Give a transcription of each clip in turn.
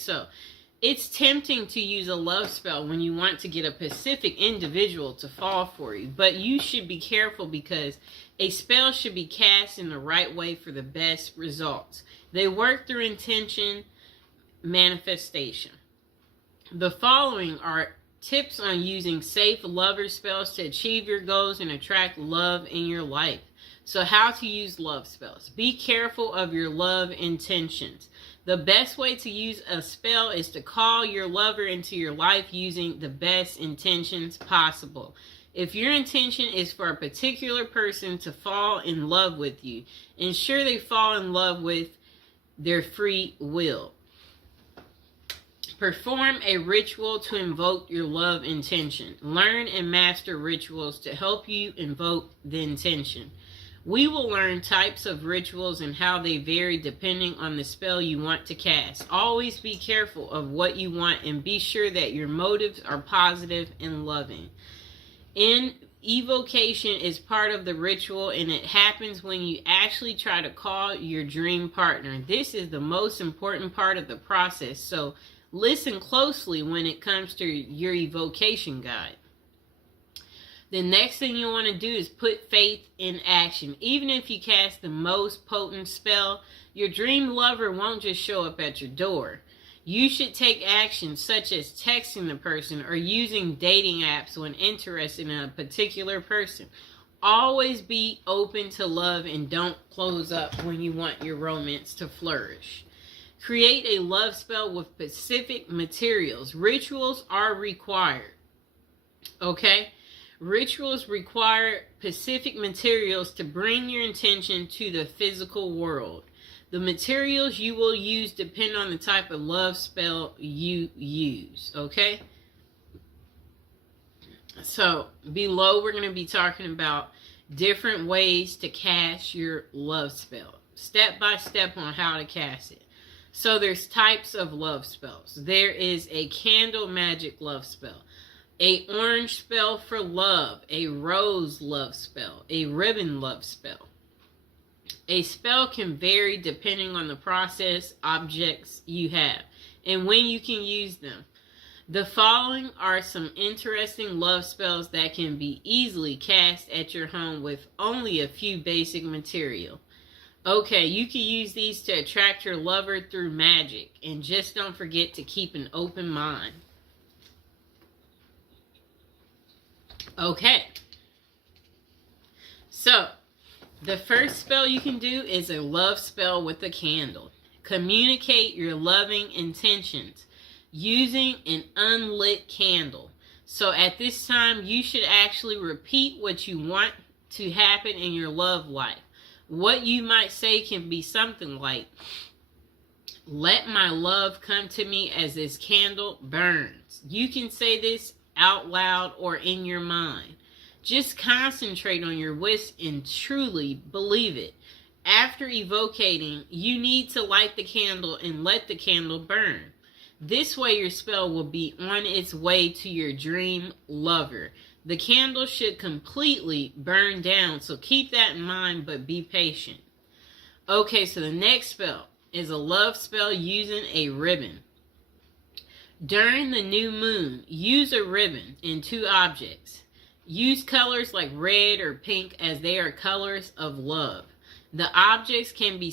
So it's tempting to use a love spell when you want to get a specific individual to fall for you, but you should be careful because a spell should be cast in the right way for the best results. They work through intention manifestation. The following are tips on using safe lover spells to achieve your goals and attract love in your life. So how to use love spells. Be careful of your love intentions. The best way to use a spell is to call your lover into your life using the best intentions possible. If your intention is for a particular person to fall in love with you, ensure they fall in love with their free will. Perform a ritual to invoke your love intention. Learn and master rituals to help you invoke the intention. We will learn types of rituals and how they vary depending on the spell you want to cast. Always be careful of what you want and be sure that your motives are positive and loving. Evocation is part of the ritual, and it happens when you actually try to call your dream partner. This is the most important part of the process, so listen closely when it comes to your evocation guide. The next thing you want to do is put faith in action. Even if you cast the most potent spell, your dream lover won't just show up at your door. You should take action such as texting the person or using dating apps when interested in a particular person. Always be open to love and don't close up when you want your romance to flourish. Create a love spell with specific materials. Rituals are required. Okay? Rituals require specific materials to bring your intention to the physical world. The materials you will use depend on the type of love spell you use, okay? So, below we're going to be talking about different ways to cast your love spell. Step by step on how to cast it. So, there's types of love spells. There is a candle magic love spell. A orange spell for love, a rose love spell, a ribbon love spell. A spell can vary depending on the process, objects you have, and when you can use them. The following are some interesting love spells that can be easily cast at your home with only a few basic material. Okay, you can use these to attract your lover through magic, and just don't forget to keep an open mind. Okay, so the first spell you can do is a love spell with a candle. Communicate your loving intentions using an unlit candle. So at this time, you should actually repeat what you want to happen in your love life. What you might say can be something like, "Let my love come to me as this candle burns." You can say this out loud or in your mind. Just concentrate on your wish and truly believe it. After evocating, you need to light the candle and let the candle burn. This way your spell will be on its way to your dream lover. The candle should completely burn down, so keep that in mind, but be patient. Okay, so the next spell is a love spell using a ribbon. During the new moon, use a ribbon in 2 objects. Use colors like red or pink as they are colors of love. The objects can be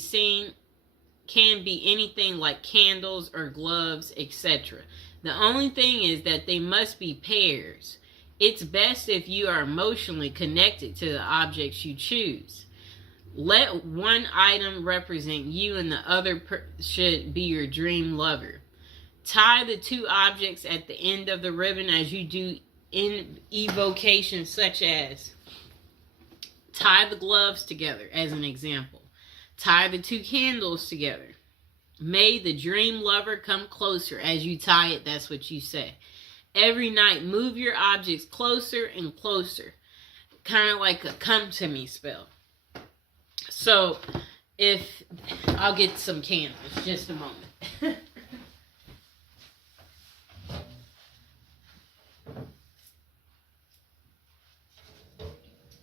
anything like candles or gloves, etc. The only thing is that they must be pairs. It's best if you are emotionally connected to the objects you choose. Let one item represent you and the other should be your dream lover. Tie the 2 objects at the end of the ribbon as you do in evocation, such as tie the gloves together as an example. Tie the 2 candles together. May the dream lover come closer. As you tie it, that's what you say. Every night, move your objects closer and closer. Kind of like a come to me spell. So, I'll get some candles, just a moment.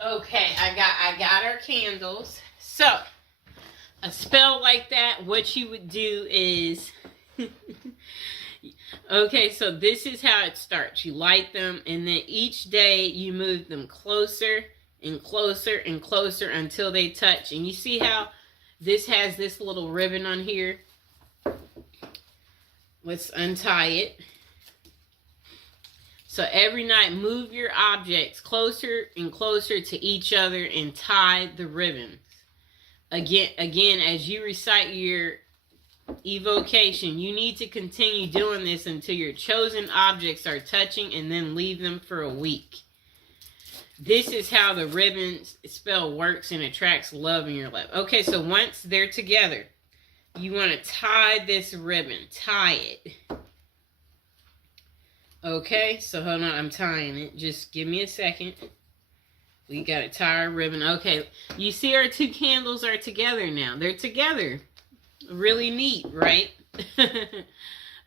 Okay, I got our candles. So, a spell like that, what you would do is Okay, so this is how it starts. You light them, and then each day you move them closer and closer and closer until they touch. And you see how this has this little ribbon on here? Let's untie it. So every night, move your objects closer and closer to each other and tie the ribbons. Again, as you recite your evocation, you need to continue doing this until your chosen objects are touching, and then leave them for a week. This is how the ribbon spell works and attracts love in your life. Okay, so once they're together, you want to tie this ribbon. Tie it. Okay, so hold on, I'm tying it. Just give me a second. We got to tie our ribbon. Okay, you see our two candles are together now. They're together. Really neat, right?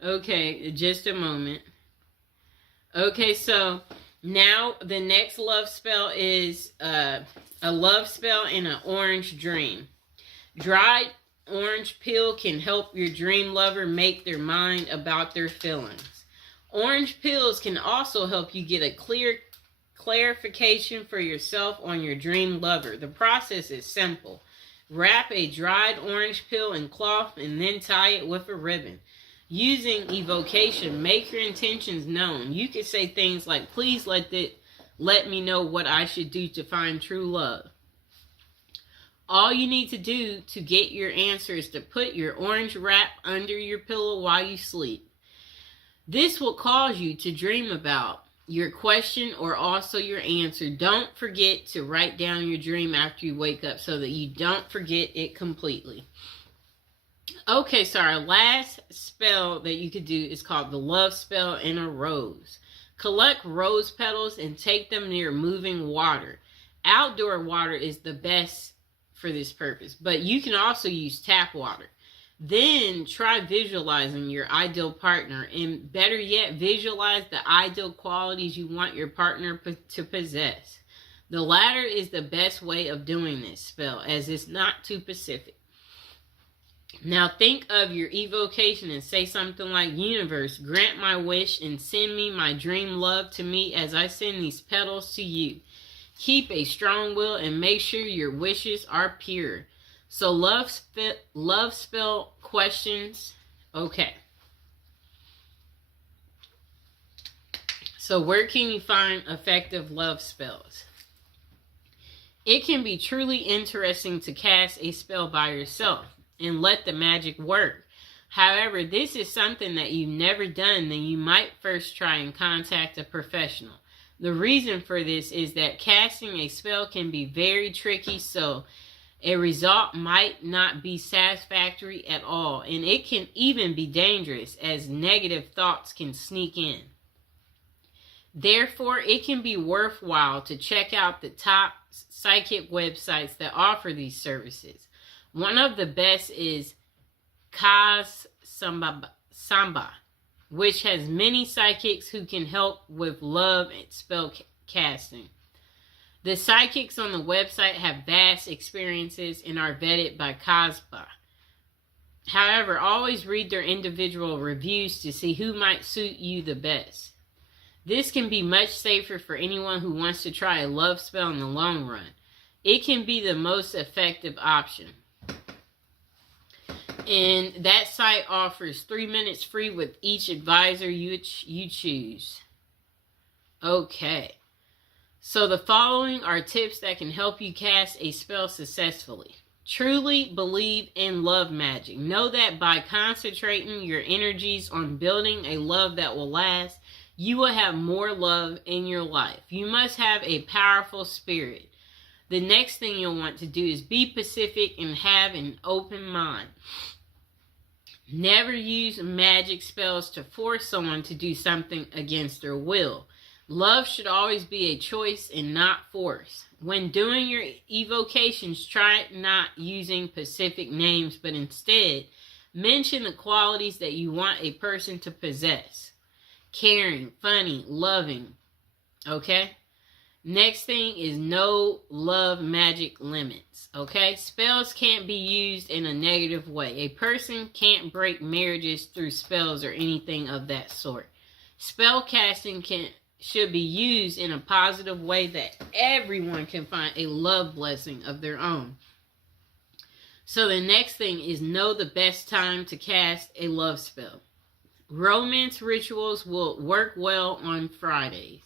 Okay, just a moment. Okay, so now the next love spell is a love spell in an orange dream. Dried orange peel can help your dream lover make their mind about their feelings. Orange peels can also help you get a clarification for yourself on your dream lover. The process is simple. Wrap a dried orange peel in cloth and then tie it with a ribbon. Using evocation, make your intentions known. You can say things like, please let me know what I should do to find true love. All you need to do to get your answer is to put your orange wrap under your pillow while you sleep. This will cause you to dream about your question or also your answer. Don't forget to write down your dream after you wake up so that you don't forget it completely. Okay, so our last spell that you could do is called the love spell in a rose. Collect rose petals and take them near moving water. Outdoor water is the best for this purpose, but you can also use tap water. Then try visualizing your ideal partner, and better yet, visualize the ideal qualities you want your partner to possess. The latter is the best way of doing this spell, as it's not too specific. Now think of your evocation and say something like, universe, grant my wish and send me my dream love to me as I send these petals to you. Keep a strong will and make sure your wishes are pure. So love spell questions. Okay. So where can you find effective love spells? It can be truly interesting to cast a spell by yourself and let the magic work. However, this is something that you've never done, then you might first try and contact a professional. The reason for this is that casting a spell can be very tricky, so a result might not be satisfactory at all, and it can even be dangerous as negative thoughts can sneak in. Therefore, it can be worthwhile to check out the top psychic websites that offer these services. One of the best is Kaz Samba, which has many psychics who can help with love and spell casting. The psychics on the website have vast experiences and are vetted by Kazba. However, always read their individual reviews to see who might suit you the best. This can be much safer for anyone who wants to try a love spell in the long run. It can be the most effective option. And that site offers 3 minutes free with each advisor you choose. Okay. So the following are tips that can help you cast a spell successfully. Truly believe in love magic. Know that by concentrating your energies on building a love that will last, you will have more love in your life. You must have a powerful spirit. The next thing you'll want to do is be pacific and have an open mind. Never use magic spells to force someone to do something against their will. Love should always be a choice and not force. When doing your evocations, try not using specific names, but instead mention the qualities that you want a person to possess. Caring, funny, loving. Okay? Next thing is no love magic limits. Okay? Spells can't be used in a negative way. A person can't break marriages through spells or anything of that sort. Spell casting should be used in a positive way that everyone can find a love blessing of their own. So the next thing is know the best time to cast a love spell. Romance rituals will work well on Fridays.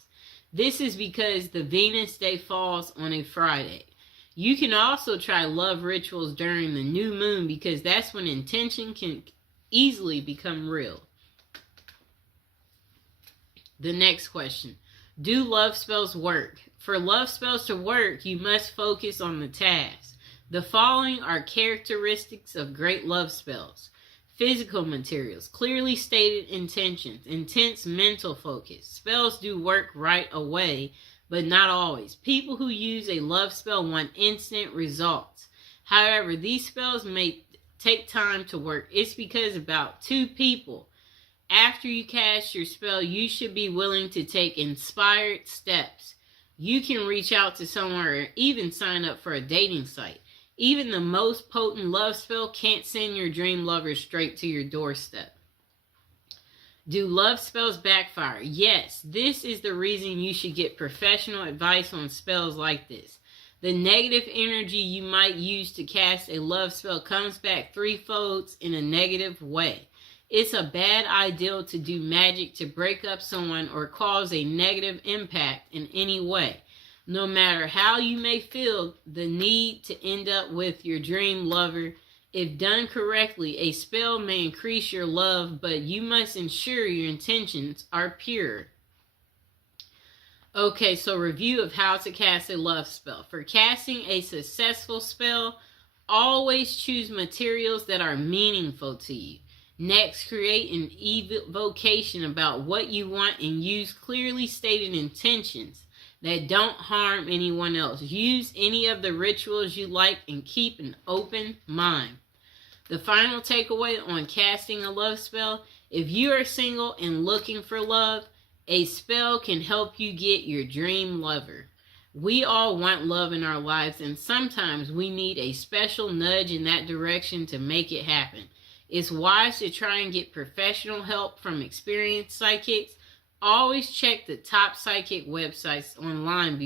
This is because the Venus day falls on a Friday. You can also try love rituals during the new moon because that's when intention can easily become real. The next question. Do love spells work? For love spells to work, you must focus on the task. The following are characteristics of great love spells. Physical materials, clearly stated intentions, intense mental focus. Spells do work right away, but not always. People who use a love spell want instant results. However, these spells may take time to work. It's because about 2 people. After you cast your spell, you should be willing to take inspired steps. You can reach out to someone or even sign up for a dating site. Even the most potent love spell can't send your dream lover straight to your doorstep. Do love spells backfire? Yes, this is the reason you should get professional advice on spells like this. The negative energy you might use to cast a love spell comes back threefold in a negative way. It's a bad idea to do magic to break up someone or cause a negative impact in any way. No matter how you may feel the need to end up with your dream lover, if done correctly, a spell may increase your love, but you must ensure your intentions are pure. Okay, so review of how to cast a love spell. For casting a successful spell, always choose materials that are meaningful to you. Next, create an evocation about what you want and use clearly stated intentions that don't harm anyone else. Use any of the rituals you like and keep an open mind. The final takeaway on casting a love spell: if you are single and looking for love, a spell can help you get your dream lover. We all want love in our lives, and sometimes we need a special nudge in that direction to make it happen. It's wise to try and get professional help from experienced psychics. Always check the top psychic websites online before